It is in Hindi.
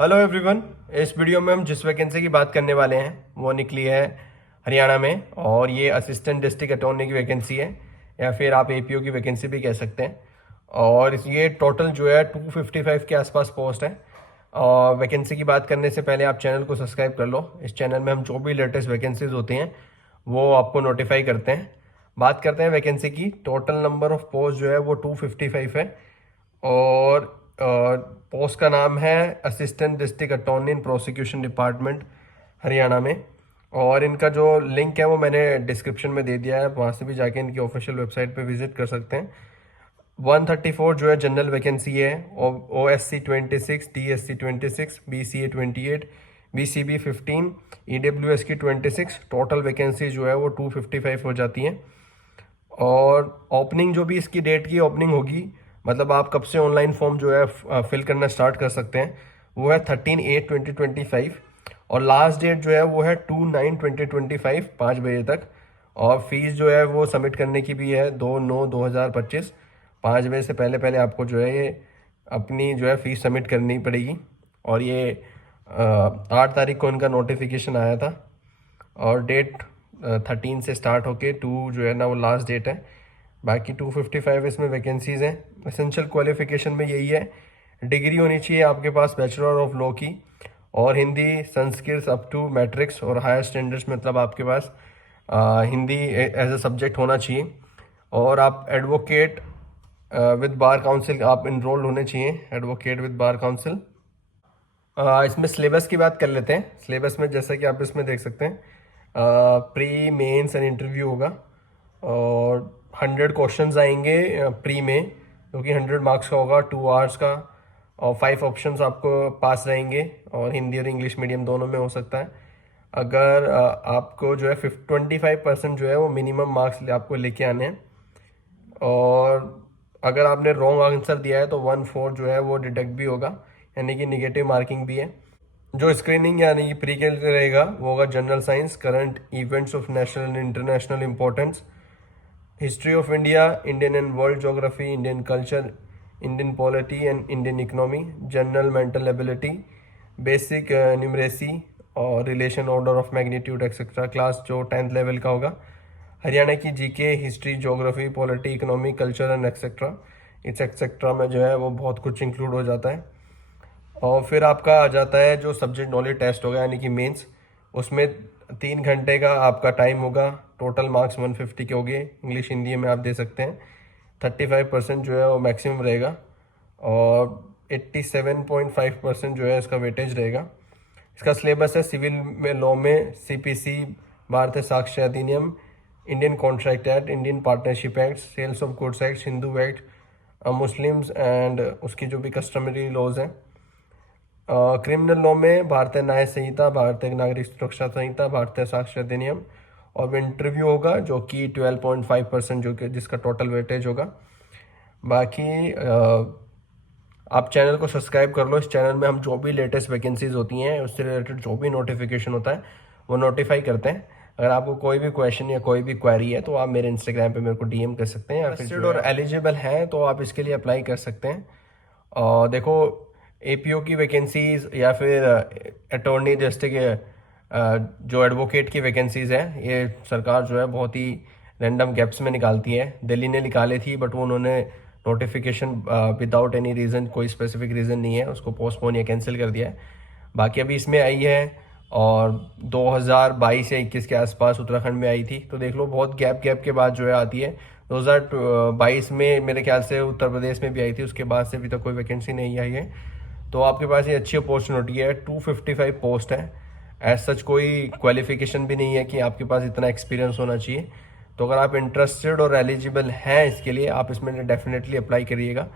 Hello everyone. इस वीडियो में हम जिस वैकेंसी की बात करने वाले हैं वो निकली है हरियाणा में, और ये असिस्टेंट डिस्ट्रिक्ट अटॉर्नी की वैकेंसी है, या फिर आप एपीओ की वैकेंसी भी कह सकते हैं। और ये टोटल जो है 255 के आसपास पोस्ट है। और वैकेंसी की बात करने से पहले आप चैनल को सब्सक्राइब कर लो। इस चैनल में हम जो भी लेटेस्ट वैकेंसीज होती हैं वो आपको नोटिफाई करते हैं। बात करते हैं वैकेंसी की। टोटल नंबर ऑफ पोस्ट जो है वो 255 है, और पोस्ट का नाम है असिस्टेंट डिस्ट्रिक्ट अटॉर्नी इन प्रोसिक्यूशन डिपार्टमेंट हरियाणा में। और इनका जो लिंक है वो मैंने डिस्क्रिप्शन में दे दिया है, वहाँ से भी जाके इनकी ऑफिशियल वेबसाइट पे विजिट कर सकते हैं। 134 जो है जनरल वैकेंसी है, O S C 26, D S C 26, B C A 28, B C B 15, E W S की 26। टोटल वैकेंसी जो है वो 255 हो जाती हैं। और ओपनिंग जो भी इसकी डेट की ओपनिंग होगी, मतलब आप कब से ऑनलाइन फॉर्म जो है फिल करना स्टार्ट कर सकते हैं, वो है 13/8/2025। और लास्ट डेट जो है वो है 2/9/2025, 5 बजे तक। और फीस जो है वो सबमिट करने की भी है 2/9/2025। 5 बजे से पहले पहले आपको जो है ये अपनी जो है फीस सबमिट करनी पड़ेगी। और ये 8 तारीख को इनका नोटिफिकेशन आया था, और डेट 13 से स्टार्ट होके 2 जो है ना वो लास्ट डेट है। बाकी 255 इसमें वैकेंसीज़ हैं। एसेंशियल क्वालिफिकेशन में यही है, डिग्री होनी चाहिए आपके पास बैचलर ऑफ लॉ की, और Hindi Sanskrit up to matrics और हायर स्टैंडर्ड्स, मतलब आपके पास हिंदी एज अ सब्जेक्ट होना चाहिए। और आप एडवोकेट विद बार काउंसिल आप इनरोल होने चाहिए, एडवोकेट विद बार काउंसिल। इसमें सिलेबस की बात कर लेते हैं। सिलेबस में जैसा कि आप इसमें देख सकते हैं, प्री मेंस एंड इंटरव्यू होगा, और 100 क्वेश्चंस आएंगे प्री में, जो कि 100 मार्क्स का होगा, 2 आवर्स का। और 5 ऑप्शंस आपको पास रहेंगे, और हिंदी और इंग्लिश मीडियम दोनों में हो सकता है। अगर आपको जो है 25% जो है वो मिनिमम मार्क्स आपको लेके आने हैं। और अगर आपने रॉन्ग आंसर दिया है तो 1/4 जो है वो डिडक्ट भी होगा, यानी कि निगेटिव मार्किंग भी है। जो स्क्रीनिंग यानी कि प्री के रहेगा वो होगा general science, current events of national and international importance, history of India, Indian and world geography, Indian culture, Indian polity and Indian economy, general mental ability, basic numeracy, और relation, order of magnitude etcetera. Class जो 10th लेवल का होगा। हरियाणा की GK, history, geography, polity, economy, culture and etcetera. इस एक्सेट्रा में जो है वो बहुत कुछ इंक्लूड हो जाता है। और फिर आपका आ जाता है जो सब्जेक्ट नॉलेज टेस्ट होगा, यानी कि मेंस। उसमें 3 घंटे का आपका टाइम होगा। टोटल मार्क्स 150 के होंगे। इंग्लिश हिंदी में आप दे सकते हैं। 35% जो है वो मैक्सिमम रहेगा, और 87.5% जो है इसका वेटेज रहेगा। इसका सिलेबस है सिविल में, लॉ में CPC, Bharatiya Sakshya Adhiniyam, Indian contract act, Indian partnership act, sales of goods act, Hindu act, Muslims and उसकी जो भी कस्टमरी लॉज हैं। क्रिमिनल लॉ में भारतीय न्याय संहिता, भारतीय नागरिक सुरक्षा संहिता, भारतीय साक्ष्य अधिनियम। और इंटरव्यू होगा जो कि 12.5% जो कि जिसका टोटल वेटेज होगा। बाकी आप चैनल को सब्सक्राइब कर लो। इस चैनल में हम जो भी लेटेस्ट वैकेंसीज होती हैं उससे रिलेटेड जो भी नोटिफिकेशन होता है वो नोटिफाई करते हैं। अगर आपको कोई भी क्वेश्चन या कोई भी क्वेरी है तो आप मेरे इंस्टाग्राम पे मेरे को डीएम कर सकते हैं, या फिर और एलिजिबल हैं तो आप इसके लिए अप्लाई कर सकते हैं। और देखो, एपीओ की वैकेंसीज या फिर अटॉर्नी डिस्ट्रिक्ट जो एडवोकेट की वैकेंसीज है, ये सरकार जो है बहुत ही रैंडम गैप्स में निकालती है। दिल्ली ने निकाली थी, बट वो उन्होंने नोटिफिकेशन विदाउट एनी रीज़न, कोई स्पेसिफिक रीज़न नहीं है, उसको पोस्टपोन या कैंसिल कर दिया है। बाकी अभी इसमें आई है, और 2022 या 21 के आसपास उत्तराखंड में आई थी। तो देख लो, बहुत गैप के बाद जो है आती है। 2022 में मेरे ख्याल से उत्तर प्रदेश में भी आई थी, उसके बाद से अभी तक कोई वैकेंसी नहीं आई है। तो आपके पास ये अच्छी अपॉर्चुनिटी है। 255 पोस्ट है। एज सच कोई क्वालिफिकेशन भी नहीं है कि आपके पास इतना एक्सपीरियंस होना चाहिए। तो अगर आप इंटरेस्टेड और एलिजिबल हैं इसके लिए, आप इसमें डेफिनेटली अप्लाई करिएगा।